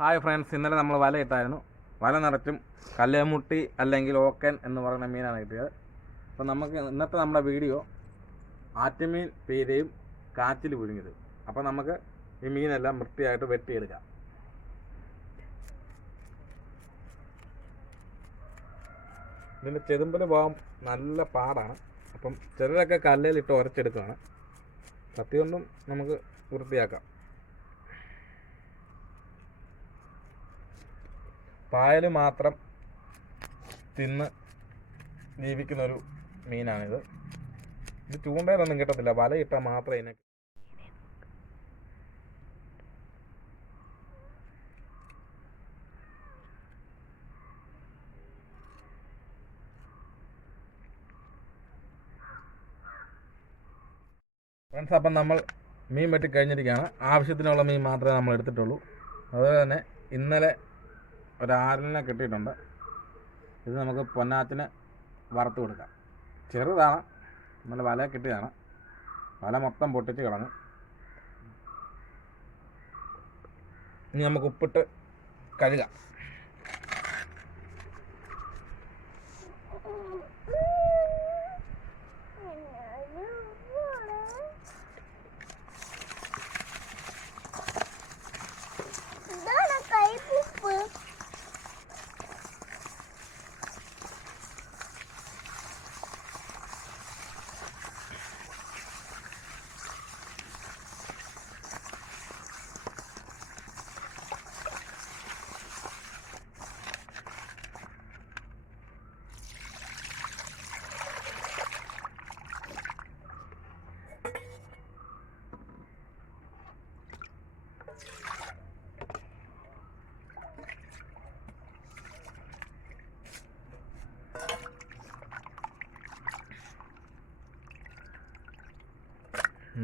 Hi friends ഇന്നലെ നമ്മൾ വല ഇട്ടായിരുന്നു. വല നിറച്ചും കല്ലേമുട്ടി അല്ലെങ്കിൽ ഓക്കൻ എന്ന് പറയുന്ന മീനാണ് കിട്ടിയത്. അപ്പോൾ നമുക്ക് ഇന്നത്തെ നമ്മുടെ വീഡിയോ ആറ്റുമീൻ പീരയും കാറ്റിൽ പുഴുങ്ങിയത്. അപ്പോൾ നമുക്ക് ഈ മീനെല്ലാം വൃത്തിയായിട്ട് വെട്ടിയെടുക്കാം. ഇതിന്റെ ചെതുമ്പൽ ഭാഗം നല്ല പാടാണ്. അപ്പം ചിലരൊക്കെ കല്ലിലിട്ട് ഉരച്ചെടുക്കുകയാണ് സത്യമൊന്നും നമുക്ക് വൃത്തിയാക്കാം. പായൽ മാത്രം തിന്ന് ജീവിക്കുന്ന ഒരു മീനാണിത്. ഇത് ചൂണ്ടയിലൊന്നും കിട്ടത്തില്ല വല ഇട്ടാൽ മാത്രമേ ഇതിനെ ഫ്രണ്ട്സ് അപ്പം നമ്മൾ മീൻ വെട്ടി കഴിഞ്ഞിരിക്കുകയാണ്. ആവശ്യത്തിനുള്ള മീൻ മാത്രമേ നമ്മൾ എടുത്തിട്ടുള്ളൂ അതുപോലെ തന്നെ ഇന്നലെ ഒരു ആറിനെ കിട്ടിയിട്ടുണ്ട്. ഇത് നമുക്ക് പൊന്നാത്തിന് വറുത്ത് കൊടുക്കാം. ചെറുതാണ് നല്ല വല കിട്ടിയതാണ്. വല മൊത്തം പൊട്ടിച്ച് കളഞ്ഞു ഇനി നമുക്ക് ഉപ്പിട്ട് കഴുകാം.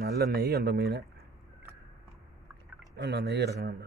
നല്ല നെയ്യുണ്ട് മീന്. നെയ്യ് കിടക്കുന്നുണ്ട്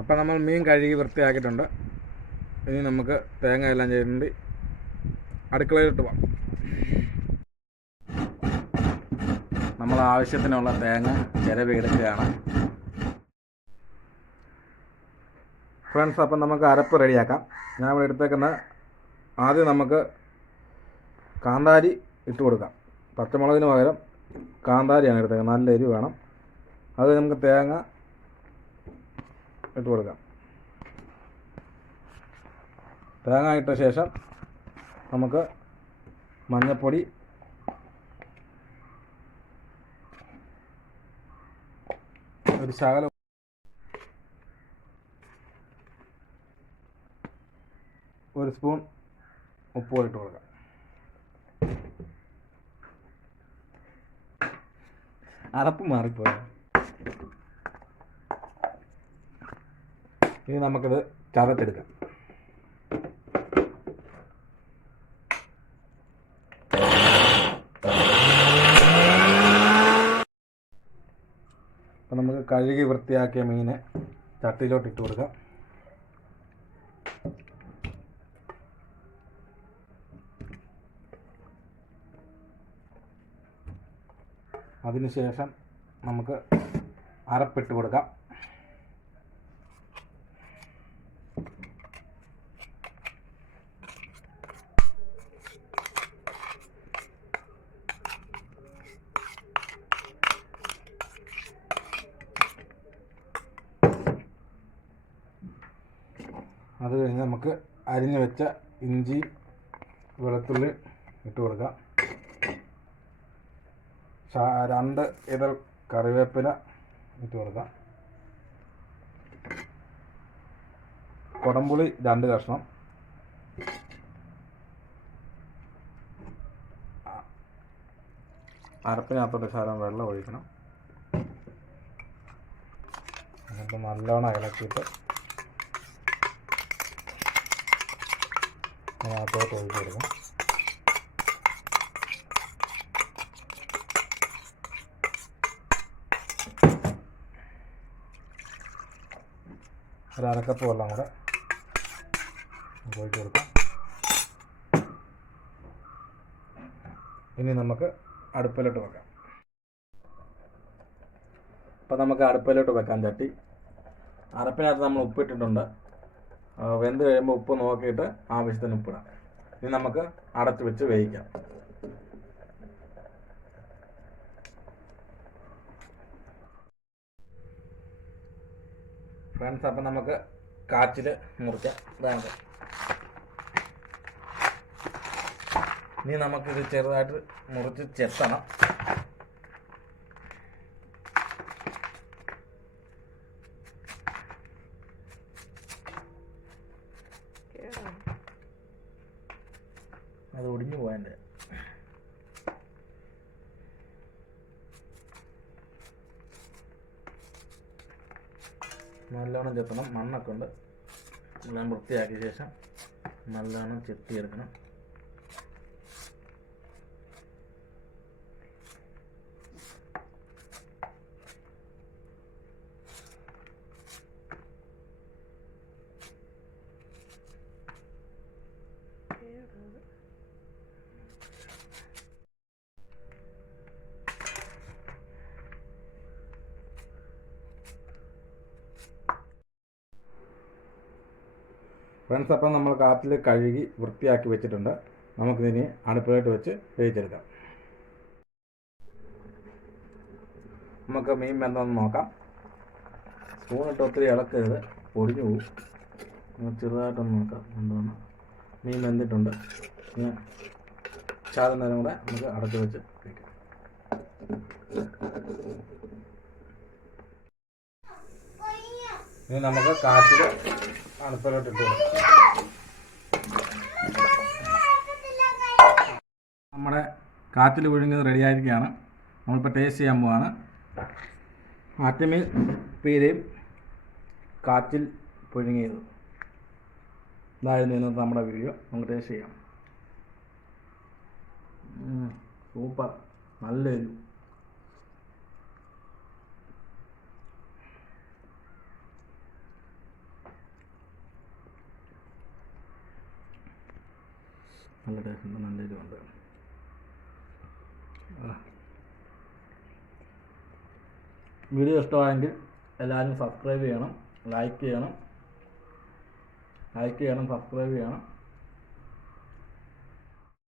അപ്പം നമ്മൾ മീൻ കഴുകി വൃത്തിയാക്കിയിട്ടുണ്ട്. ഇനി നമുക്ക് തേങ്ങ എല്ലാം ചെയ്തിട്ടുണ്ട് അടുക്കളയിലിട്ട് പോകാം നമ്മൾ ആവശ്യത്തിനുള്ള തേങ്ങ ചിരവിയെടുക്കുകയാണ് ഫ്രണ്ട്സ് അപ്പം നമുക്ക് അരപ്പ് റെഡിയാക്കാം. ഞാൻ ഇവിടെ എടുത്തേക്കുന്ന ആദ്യം നമുക്ക് കാന്താരി ഇട്ട് കൊടുക്കാം. പച്ചമുളകിന് പകരം കാന്താരിയാണ് എടുത്തേക്കുന്നത്. നല്ല എരിവ് വേണം. അത് നമുക്ക് തേങ്ങ ഇട്ട് കൊടുക്കാം. തേങ്ങ ഇട്ട ശേഷം നമുക്ക് മഞ്ഞൾപ്പൊടി ഒരു ശകലം ഒരു സ്പൂൺ ഉപ്പ് ഇട്ട് കൊടുക്കാം. അറപ്പ് മാറിപ്പോയി? ഇനി നമുക്കത് ചതച്ചെടുക്കാം. അപ്പം നമുക്ക് കഴുകി വൃത്തിയാക്കിയ മീനെ ചട്ടിയിലോട്ട് ഇട്ട് കൊടുക്കാം. അതിനുശേഷം നമുക്ക് അരപ്പിട്ട് കൊടുക്കാം. അത് കഴിഞ്ഞ് നമുക്ക് അരിഞ്ഞു വെച്ച ഇഞ്ചി വെളുത്തുള്ളി ഇട്ട് കൊടുക്കാം. രണ്ട് ഇതൾ കറിവേപ്പില ഇട്ട് കൊടുക്കാം. കൊടംപുളി രണ്ട് കഷ്ണം. അരപ്പിനകത്തോട്ട് ശകലം വെള്ളം ഒഴിക്കണം. എന്നിട്ട് നല്ലോണം ഇളക്കിയിട്ട് അതിനകത്തോട്ട് ഒഴിച്ച് കൊടുക്കും. ഒരു അരക്കപ്പ് വെള്ളം കൂടെ ഒഴിച്ചു കൊടുക്കാം. ഇനി നമുക്ക് അടുപ്പിലോട്ട് വെക്കാം. അപ്പം നമുക്ക് അടുപ്പിലോട്ട് വെക്കാൻ ചട്ടി. അരപ്പിനകത്ത് നമ്മൾ ഉപ്പിട്ടിട്ടുണ്ട്. വെന്ത് കഴിയുമ്പോൾ ഉപ്പ് നോക്കിയിട്ട് ആവശ്യത്തിന് ഉപ്പിടാം. ഇനി നമുക്ക് അടച്ചു വെച്ച് വേവിക്കാം. ഫ്രണ്ട്സ് അപ്പം നമുക്ക് കാച്ചിൽ മുറിക്കാം. ഇതാണ് ഇനി നമുക്കിത് ചെറുതായിട്ട് മുറിച്ച് ചെത്തണം. നല്ലോണം ചെത്തണം മണ്ണൊക്കെ ഉണ്ട്. എല്ലാം വൃത്തിയാക്കിയ ശേഷം നല്ലോണം ചെത്തിയെടുക്കണം. ഫ്രണ്ട്സ് അപ്പം നമ്മൾ കാറ്റിൽ കഴുകി വൃത്തിയാക്കി വെച്ചിട്ടുണ്ട്. നമുക്കിതിനി അടുപ്പിലോട്ട് വെച്ച് വേവിച്ചെടുക്കാം. നമുക്ക് മീൻ വെന്തോന്ന് നോക്കാം. സ്പൂണിട്ട് ഒത്തിരി ഇളക്കരുത്. പൊടിഞ്ഞു പോകും ചെറുതായിട്ടൊന്ന് നോക്കാം. എന്താണ്? മീൻ വെന്തിട്ടുണ്ട്. ഇനി ചാരം നേരം കൂടെ നമുക്ക് അടച്ചു വെച്ച് വയ്ക്കാം ഇനി നമുക്ക് കാറ്റിൽ അടുപ്പിലോട്ട് ഇട്ട് നമ്മുടെ കാറ്റിൽ വിഴുങ്ങുന്നത് റെഡി ആയിരിക്കുകയാണ്. നമ്മളിപ്പോൾ ടേസ്റ്റ് ചെയ്യാൻ പോവാണ്. ആറ്റമിൽ പീരയും കാറ്റിൽ പുഴുങ്ങിയത്. ഇതായിരുന്നു ഇന്നത്തെ നമ്മുടെ വീഡിയോ നമുക്ക് ടേസ്റ്റ് ചെയ്യാം. സൂപ്പർ നല്ല എരിവ് നല്ല ടേസ്റ്റ് നല്ല ഇതുണ്ട്. വീഡിയോ ഇഷ്ടമായെങ്കിൽ എല്ലാവരും സബ്സ്ക്രൈബ് ചെയ്യണം ലൈക്ക് ചെയ്യണം. ലൈക്ക് ചെയ്യണം സബ്സ്ക്രൈബ് ചെയ്യണം.